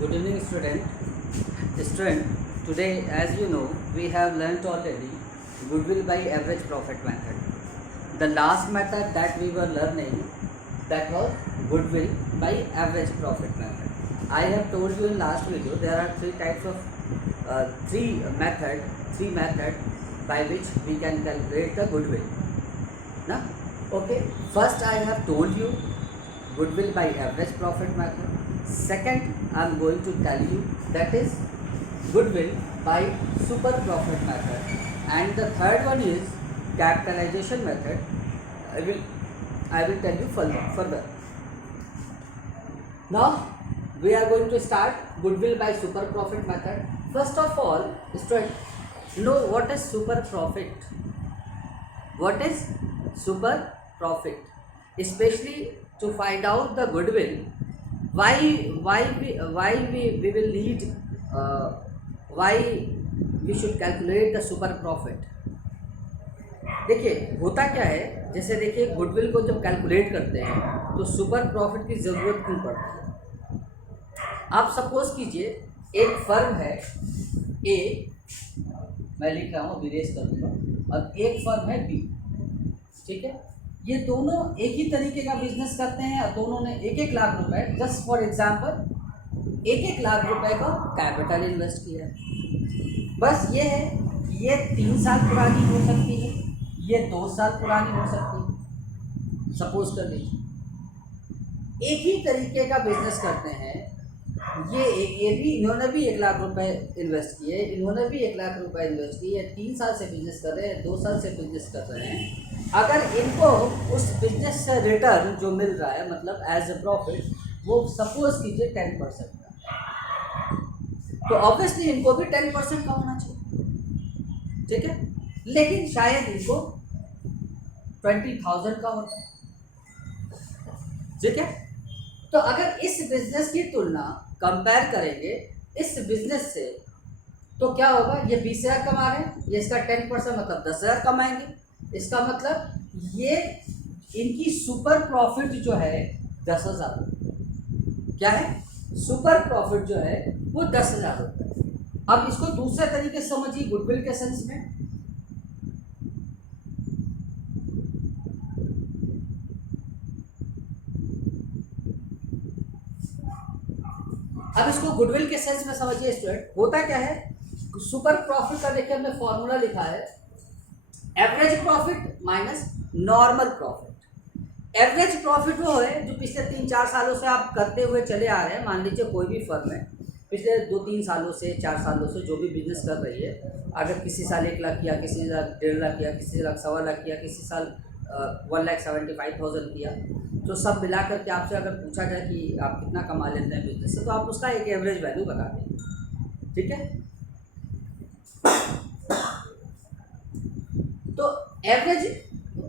Good evening, student. Student, today, as you know, we have learnt already goodwill by average profit method. The last method that we were learning, that was goodwill by average profit method. I have told you in last video there are three types of three method by which we can calculate the goodwill. Now, okay. First, I have told you goodwill by average profit method. Second, I am going to tell you that is goodwill by super profit method, and the third one is capitalization method. I will tell you further. Now we are going to start goodwill by super profit method. First of all, student, know what is super profit. What is super profit? Especially to find out the goodwill, why we will need why we should calculate the super profit. देखिए होता क्या है, जैसे देखिए goodwill को जब calculate करते हैं तो सुपर प्रॉफिट की ज़रूरत क्यों पड़ती है। आप सपोज कीजिए एक फर्म है ए, मैं लिख रहा हूँ विदेश कर दूँगा, और एक फर्म है बी, ठीक है। ये दोनों एक ही तरीके का बिजनेस करते हैं और दोनों ने 1-1 लाख रुपए, जस्ट फॉर एग्जांपल 1-1 लाख रुपए का कैपिटल इन्वेस्ट किया है। बस ये है, ये 3 साल पुरानी हो सकती है, ये 2 साल पुरानी हो सकती है। सपोज कर लीजिए एक ही तरीके का बिजनेस करते हैं, ये भी, इन्होंने भी 1 लाख रुपए इन्वेस्ट किए, इन्होंने भी 1 लाख रुपए इन्वेस्ट किए, 3 साल से बिजनेस कर रहे हैं, 2 साल से बिजनेस कर रहे हैं। अगर इनको उस बिजनेस से रिटर्न जो मिल रहा है, मतलब एज ए प्रॉफिट, वो सपोज कीजिए 10% का, तो ऑब्वियसली इनको भी 10% का होना चाहिए, ठीक है। लेकिन शायद इनको 20,000 का होता है, ठीक है। तो अगर इस बिजनेस की तुलना कंपेयर करेंगे इस बिजनेस से, तो क्या होगा, ये 20,000 कमा रहे हैं, ये इसका 10% मतलब 10,000 कमाएंगे। इसका मतलब ये इनकी सुपर प्रॉफिट जो है 10,000, क्या है, सुपर प्रॉफिट जो है वो 10,000 रुपये। अब इसको दूसरे तरीके से समझिए, गुडविल के सेंस में। अब इसको गुडविल के सेंस में समझिए स्टूडेंट। होता क्या है, सुपर प्रॉफिट का देखिए हमने फॉर्मूला लिखा है, average profit minus normal profit. Average profit वो है जो पिछले 3-4 सालों से आप करते हुए चले आ रहे हैं। मान लीजिए कोई भी फर्म है, पिछले 2-3 सालों से, 4 सालों से जो भी बिजनेस कर रही है, अगर किसी साल 1 लाख किया, किसी साल 1.5 लाख किया, किसी साल 1.25 लाख किया, किसी साल 1,75,000 किया, तो सब मिला करके आपसे अगर पूछा जाए कि आप कितना कमा लेते हैं बिजनेस से, तो आप उसका एक एवरेज वैल्यू बता देंगे, ठीक है। तो average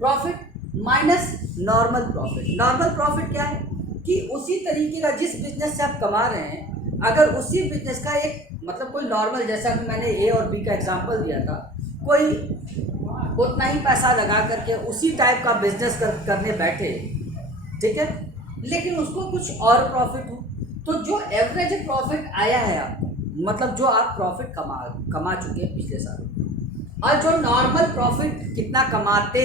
profit minus normal profit. Normal profit क्या है कि उसी तरीके का जिस बिजनेस से आप कमा रहे हैं, अगर उसी बिजनेस का एक, मतलब कोई नॉर्मल, जैसा कि मैंने ए और बी का एग्जांपल दिया था, कोई उतना ही पैसा लगा करके उसी टाइप का बिजनेस करने बैठे, ठीक है, लेकिन उसको कुछ और प्रॉफिट हो, तो जो एवरेज प्रॉफिट आया है आपको, मतलब जो आप प्रॉफिट कमा चुके हैं पिछले साल, और जो नॉर्मल प्रॉफिट कितना कमाते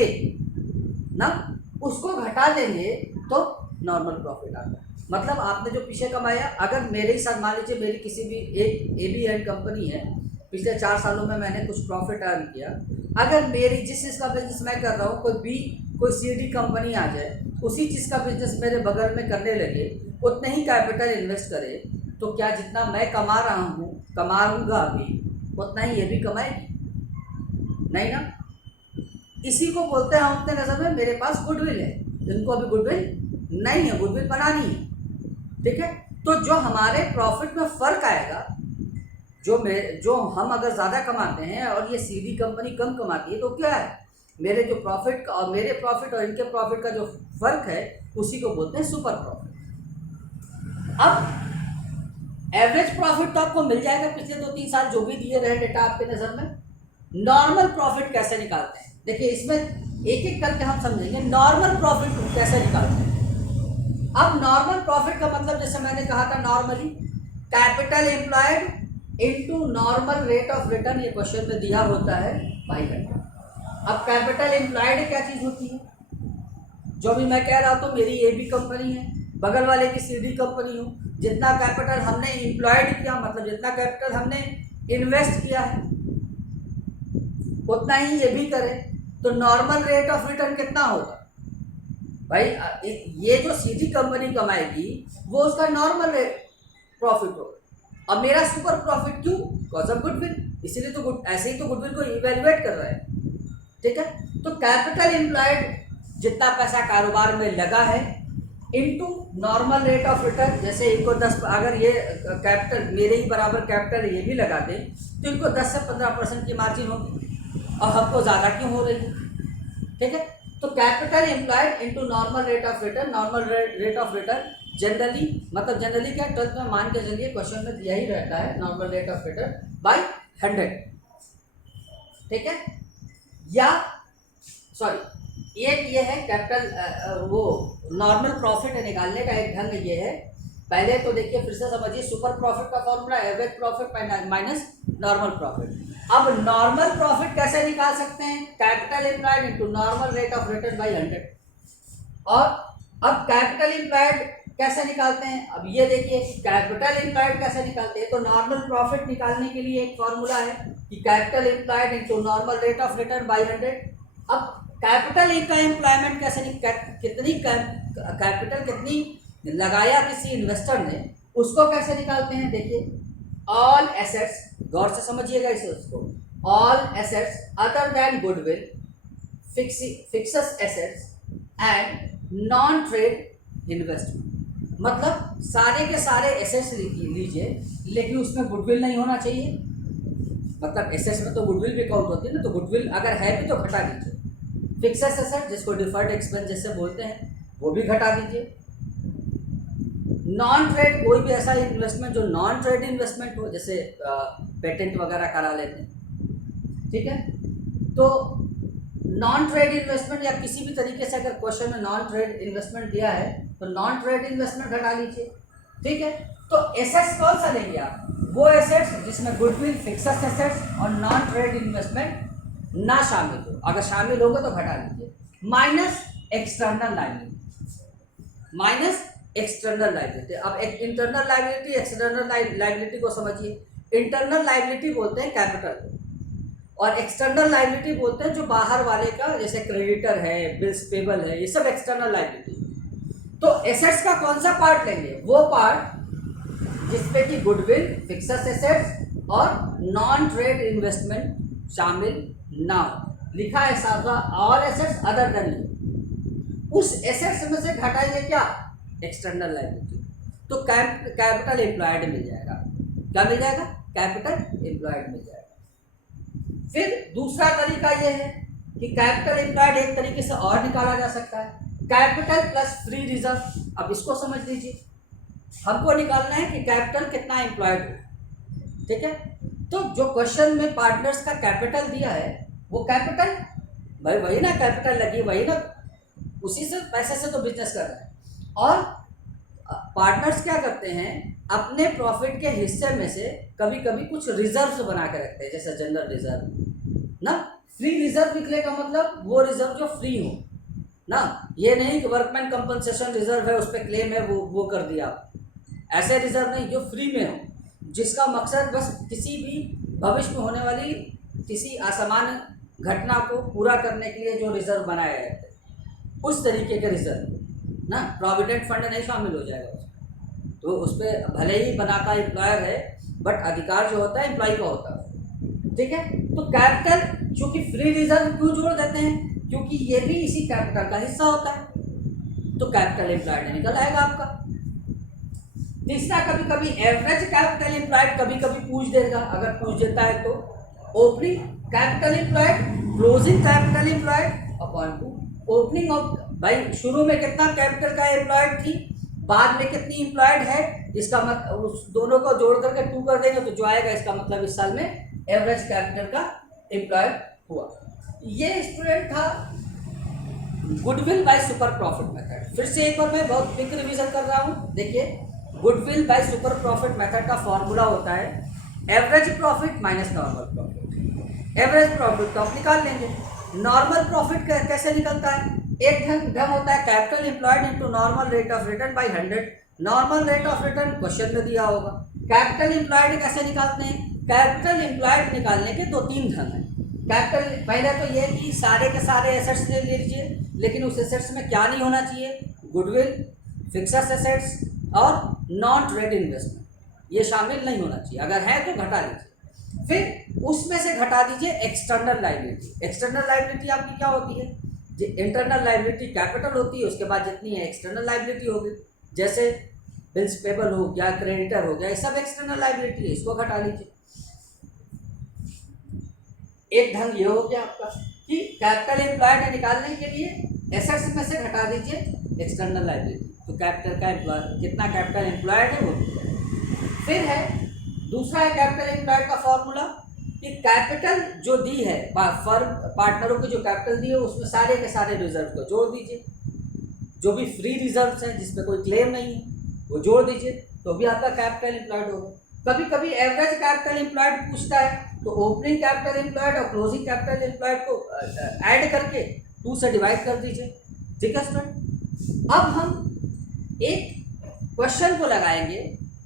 ना, उसको घटा देंगे तो नॉर्मल प्रॉफिट आता है। मतलब आपने जो पीछे कमाया, अगर मेरे ही साथ मान लीजिए मेरी किसी भी एक AB एंड कंपनी है, पिछले 4 सालों में मैंने कुछ प्रॉफिट अर्न किया, अगर मेरी जिस चीज़ का बिजनेस मैं कर रहा हूँ, कोई CD कंपनी आ जाए, उसी चीज़ का बिजनेस मेरे बगल में करने लगे, उतने ही कैपिटल इन्वेस्ट करे, तो क्या जितना मैं कमाऊँगा अभी, उतना ही ये भी कमाएगी? नहीं ना। इसी को बोलते हैं हम अपने नज़र में मेरे पास गुडविल है, इनको अभी गुडविल नहीं है, गुडविल बनानी है, ठीक है। तो जो हमारे प्रॉफिट में फ़र्क आएगा, जो हम अगर ज़्यादा कमाते हैं और ये CD कंपनी कम कमाती है, तो क्या है, मेरे जो प्रॉफिट और मेरे प्रॉफिट और इनके प्रॉफिट का जो फ़र्क है, उसी को बोलते हैं सुपर प्रॉफिट। अब एवरेज प्रॉफिट तो आपको मिल जाएगा पिछले 2-3 साल जो भी दिए रहे डेटा आपके नज़र में। नॉर्मल प्रॉफिट कैसे निकालते हैं, देखिए इसमें एक-एक करके हम समझेंगे नॉर्मल प्रॉफिट कैसे निकालते हैं। अब नॉर्मल प्रॉफिट का मतलब, जैसे मैंने कहा था, capital employed into normal rate of return, ये क्वेश्चन में दिया होता है बाई 100। अब कैपिटल एम्प्लॉयड क्या चीज होती है? जो भी मैं कह रहा हूँ, मेरी ए बी कंपनी है, बगल वाले की सी डी कंपनी हो, जितना कैपिटल हमने एम्प्लॉयड किया, मतलब जितना कैपिटल हमने इन्वेस्ट किया है उतना ही ये भी करे, तो नॉर्मल रेट ऑफ रिटर्न कितना होगा भाई? ये जो सीधी कंपनी कमाएगी वो उसका नॉर्मल रेट प्रॉफिट होगा। अब मेरा सुपर प्रॉफिट क्यों? बिकॉज ऑफ गुडविल, इसीलिए तो ऐसे ही तो गुडविल को इवेल्युएट कर रहा है, ठीक है। तो कैपिटल एम्प्लॉयड, जितना पैसा कारोबार में लगा है, into normal rate of return, जैसे इनको 10, अगर ये कैपिटल मेरे ही बराबर कैपिटल ये भी लगा दे तो इनको 10 से 15% की मार्जिन होगी, और हमको ज़्यादा क्यों हो रही है, ठीक है। तो capital employed into normal rate of return, normal rate of return generally, मतलब जनरली क्या 12th में मान के चलिए क्वेश्चन में दिया ही रहता है, normal rate of written by 100, ठीक है। या सॉरी, एक ये है कैपिटल वो नॉर्मल प्रॉफिट निकालने का एक ढंग ये है। पहले तो देखिए फिर से समझिए, सुपर प्रॉफिट का formula average profit minus normal profit. अब नॉर्मल प्रॉफिट कैसे निकाल सकते हैं? Capital employed into normal rate of written by 100। और अब कैपिटल एम्प्लॉयड कैसे निकालते हैं? अब ये देखिए कैपिटल एम्प्लॉयड कैसे निकालते हैं। तो नॉर्मल प्रॉफिट निकालने के लिए एक फॉर्मूला है कि capital employed into normal rate of written by 100। अब कैपिटल का एम्प्लॉयमेंट कैसे कितनी कैपिटल कितनी लगाया किसी इन्वेस्टर ने, उसको कैसे निकालते हैं? देखिए, ऑल एसेट्स, गौर से समझिएगा इसे, उसको all assets other than goodwill, fixes assets and non trade investment. मतलब सारे के सारे एसेट्स लीजिए, लेकिन उसमें गुडविल नहीं होना चाहिए। मतलब एसेट्स में तो गुडविल भी काउंट होती है ना, तो गुडविल अगर है भी तो घटा दीजिए। फिक्सेस एसेट, जिसको डिफर्ड एक्सपेंस जैसे बोलते हैं, वो भी घटा दीजिए। नॉन ट्रेड, कोई भी ऐसा इन्वेस्टमेंट जो नॉन ट्रेड इन्वेस्टमेंट हो, जैसे पेटेंट वगैरह करा लेते हैं, ठीक है। तो नॉन ट्रेड इन्वेस्टमेंट या किसी भी तरीके से अगर क्वेश्चन में नॉन ट्रेड इन्वेस्टमेंट दिया है तो नॉन ट्रेड इन्वेस्टमेंट घटा लीजिए, ठीक है। तो एसेट्स कौन सा लेंगे आप? वो एसेट्स जिसमें गुडविल, फिक्सेस एसेट्स और नॉन ट्रेड इन्वेस्टमेंट ना शामिल हो। अगर शामिल होगा तो घटा लीजिए। Minus external liability, minus external liability. अब एक इंटरनल लायबिलिटी, एक्सटर्नल लायबिलिटी को समझिए। इंटरनल लायबिलिटी बोलते हैं कैपिटल को, और एक्सटर्नल लायबिलिटी बोलते हैं जो बाहर वाले का, जैसे क्रेडिटर है, बिल्स पेबल है, ये सब एक्सटर्नल लायबिलिटी। तो एसेट्स का कौन सा पार्ट लेंगे? वो पार्ट जिसपे कि गुडविल, फिक्सेस एसेट्स और नॉन ट्रेड इन्वेस्टमेंट शामिल ना हो। लिखा है साफ, ऑल एसेट्स अदर देन, उस एसेट्स में से घटाइए क्या? External liability. तो कैपिटल एम्प्लॉयड मिल जाएगा। क्या मिल जाएगा? कैपिटल एम्प्लॉयड मिल जाएगा। फिर दूसरा तरीका यह है कि कैपिटल एम्प्लॉयड एक तरीके से और निकाला जा सकता है, कैपिटल प्लस फ्री रिजर्व। अब इसको समझ लीजिए, हमको निकालना है कि कैपिटल कितना एम्प्लॉयड हो, ठीक है। तो जो क्वेश्चन में पार्टनर्स का कैपिटल दिया है, वो कैपिटल भाई वही ना, कैपिटल लगी वही ना, उसी से पैसे से तो बिजनेस कर रहा है। और पार्टनर्स क्या करते हैं, अपने प्रॉफिट के हिस्से में से कभी कभी कुछ रिजर्व बना के रखते हैं, जैसे जनरल रिजर्व ना। फ्री रिजर्व निकले का मतलब वो रिजर्व जो फ्री हो ना, ये नहीं कि वर्कमैन कंपनसेशन रिजर्व है, उस पर क्लेम है, वो कर दिया। ऐसे रिजर्व नहीं, जो फ्री में हो, जिसका मकसद बस किसी भी भविष्य में होने वाली किसी असामान्य घटना को पूरा करने के लिए जो रिजर्व बनाए गए थे, उस तरीके के रिजर्व ना। प्रोविडेंट फंड नहीं शामिल हो जाएगा उसमें, तो उस पर भले ही बनाता एम्प्लॉयर है, बट अधिकार जो होता है एम्प्लॉय का होता है, ठीक है। तो कैपिटल चूंकि फ्री रिजर्व क्यों जोड़ देते हैं? क्योंकि ये भी इसी कैपिटल का हिस्सा होता है, तो कैपिटल एम्प्लॉयड निकल आएगा आपका। तीसरा, कभी कभी एवरेज कैपिटल एम्प्लॉयड कभी कभी पूछ देगा, अगर पूछ देता है तो opening capital employed, closing capital employed upon two opening of, भाई शुरू में कितना कैपिटल का एम्प्लॉयड थी, बाद में कितनी एम्प्लॉयड है, इसका मतलब उस दोनों को जोड़ करके 2 कर देंगे तो जो आएगा, इसका मतलब इस साल में एवरेज कैपिटल का एम्प्लॉयड हुआ। ये स्टूडेंट था goodwill by super profit method. फिर से एक बार मैं बहुत क्विक रिवीजन कर रहा हूँ। देखिए, goodwill by super profit method का फॉर्मूला होता है average profit minus normal profit. Average profit तो आप निकाल लेंगे, नॉर्मल प्रॉफिट कैसे निकलता है? एक ढंग होता है capital employed into normal rate of return by 100। Normal rate of return question में दिया होगा। कैपिटल एम्प्लॉयड कैसे निकालते हैं? कैपिटल एम्प्लॉयड निकालने के 2-3 ढंग हैं। कैपिटल पहले तो ये कि सारे के सारे एसेट्स ले लीजिए, लेकिन उस एसेट्स में क्या नहीं होना चाहिए? गुडविल, फिक्स्ड एसेट्स और नॉन ट्रेड इन्वेस्टमेंट, ये शामिल नहीं होना चाहिए। अगर है तो घटा लीजिए। फिर उसमें से घटा दीजिए एक्सटर्नल लायबिलिटी। एक्सटर्नल लायबिलिटी आपकी क्या होती है? इंटरनल लायबिलिटी कैपिटल होती है, उसके बाद जितनी है एक्सटर्नल लायबिलिटी होगी, जैसे बिल्स पेबल हो गया, क्रेडिटर हो गया, ये सब एक्सटर्नल लायबिलिटी है, इसको घटा लीजिए। एक ढंग ये हो गया आपका कि कैपिटल एम्प्लॉयड निकालने के लिए एसेट्स में से घटा दीजिए एक्सटर्नल लायबिलिटी, तो कैपिटल का कितना कैपिटल एम्प्लॉयड है वो। फिर है दूसरा है कैपिटल एम्प्लॉयड का फॉर्मूला कि कैपिटल जो दी है फर्म पार्टनरों की, जो कैपिटल दी है उसमें सारे के सारे रिजर्व को जोड़ दीजिए। जो भी फ्री रिजर्व्स हैं जिस पे कोई क्लेम नहीं है वो जोड़ दीजिए, तो भी आपका कैपिटल एम्प्लॉयड होगा। कभी कभी एवरेज कैपिटल एम्प्लॉयड पूछता है, तो ओपनिंग कैपिटल एम्प्लॉयड और क्लोजिंग कैपिटल एम्प्लॉयड को ऐड करके 2 से डिवाइड कर दीजिए। ठीक है स्टूडेंट, अब हम एक क्वेश्चन को लगाएंगे,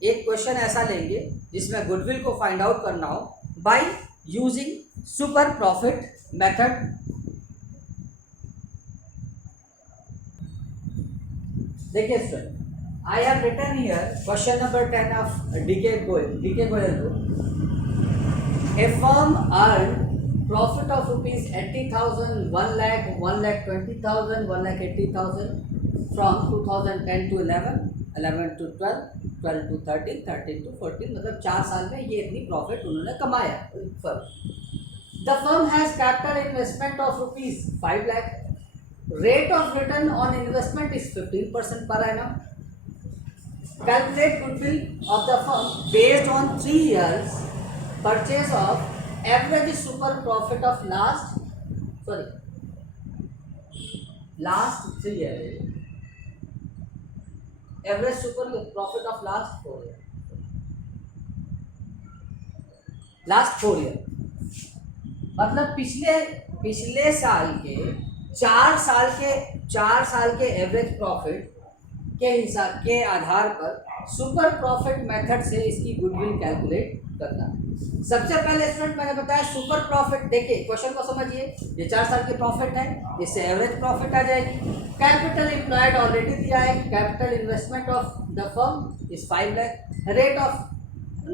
एक क्वेश्चन ऐसा लेंगे जिसमें गुडविल को फाइंड आउट करना हो by using super profit method. देखिए student, I have written here question number 10 of DK Goyal book. A firm earned profit of rupees 80,000, 1 lakh, 1,20,000, 1,80,000 from 2010 to 11, 11 to 12, 12 to 13, 13 to 14, मतलब 4 साल में ये इतनी profit उन्होंने कमाया firm. The firm has capital investment of rupees 5 lakh. Rate of return on investment is 15% per annum. Calculate goodwill of the firm based on 3 years purchase of average super profit of last 3 years. Average super profit of last 4 years. Last 4 years मतलब पिछले साल के 4 साल के average profit के हिसाब के आधार पर सुपर प्रॉफिट मेथड से इसकी गुडविल कैलकुलेट करना। सबसे पहले स्टूडेंट मैंने बताया सुपर प्रॉफिट। देखिए क्वेश्चन को समझिए, ये 4 साल की प्रॉफिट है, इससे एवरेज प्रॉफिट आ जाएगी। कैपिटल एम्प्लॉयड ऑलरेडी दिया है, capital investment of the firm is 5 lakh. Rate of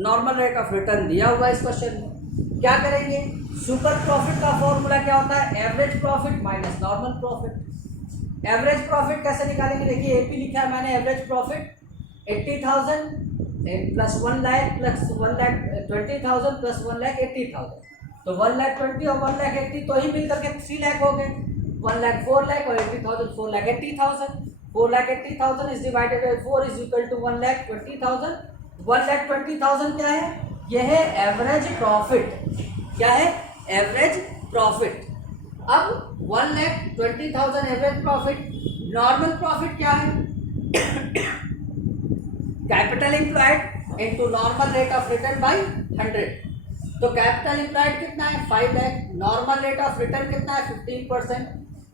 normal rate of return दिया हुआ है इस क्वेश्चन में। क्या करेंगे? सुपर प्रॉफिट का फॉर्मूला क्या होता है? Average profit minus normal profit. Average profit कैसे निकालेंगे? देखिए एपी लिखा है मैंने, average profit 80,000 plus 1 lakh plus 1,20,000 plus 1,80,000, तो 1,20,000 और 1,80,000 तो ही मिलकर के 3 लाख हो गए। 1 लाख 4 लाख और 80,000 4,80,000। 4,80,000 is divided by 4 is equal to 1,20,000। 1,20,000 क्या है? यह है एवरेज प्रॉफिट। क्या है? Average profit. अब 1,20,000 एवरेज प्रॉफिट। नॉर्मल प्रॉफिट क्या है? Capital employed into normal rate of return by 100। तो कैपिटल एम्प्लॉयड कितना है? 5 lakh. Normal rate of return कितना है? 15%।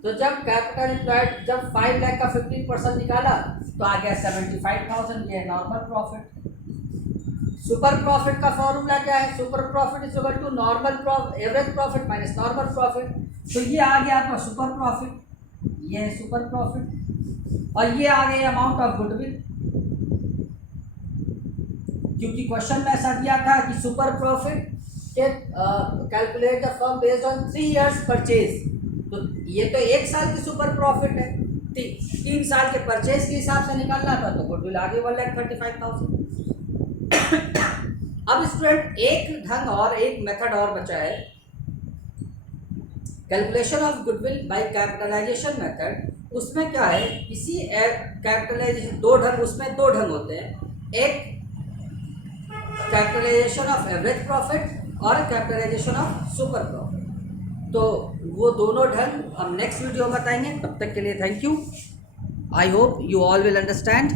तो जब कैपिटल एम्प्लॉयड जब 5 लाख का 15% निकाला तो आ गया 75,000, ये नॉर्मल प्रॉफिट। सुपर प्रॉफिट का फॉर्मूला क्या है? Super profit is equal to normal average profit minus normal profit. तो ये आ गया आपका सुपर प्रॉफिट, ये है सुपर प्रॉफिट, और ये आ गई अमाउंट ऑफ गुडविल। क्योंकि क्वेश्चन में ऐसा दिया था कि सुपर प्रॉफिट के calculate the firm based on 3 years purchase, तो ये तो 1 साल की सुपर प्रॉफिट है, 3 साल के परचेज के हिसाब से निकालना था, तो गुडविल आ गई 1,35,000। अब स्टूडेंट एक ढंग और एक मेथड और बचा है, calculation of goodwill by capitalisation method. उसमें क्या है? किसी कैपिटलाइजेशन 2 ढंग, उसमें 2 ढंग होते हैं, एक कैपिटलाइजेशन ऑफ एवरेज प्रॉफिट और कैपिटलाइजेशन ऑफ सुपर प्रॉफिट। तो वो दोनों ढंग हम नेक्स्ट वीडियो में बताएंगे। तब तक के लिए thank you. I hope you all will understand.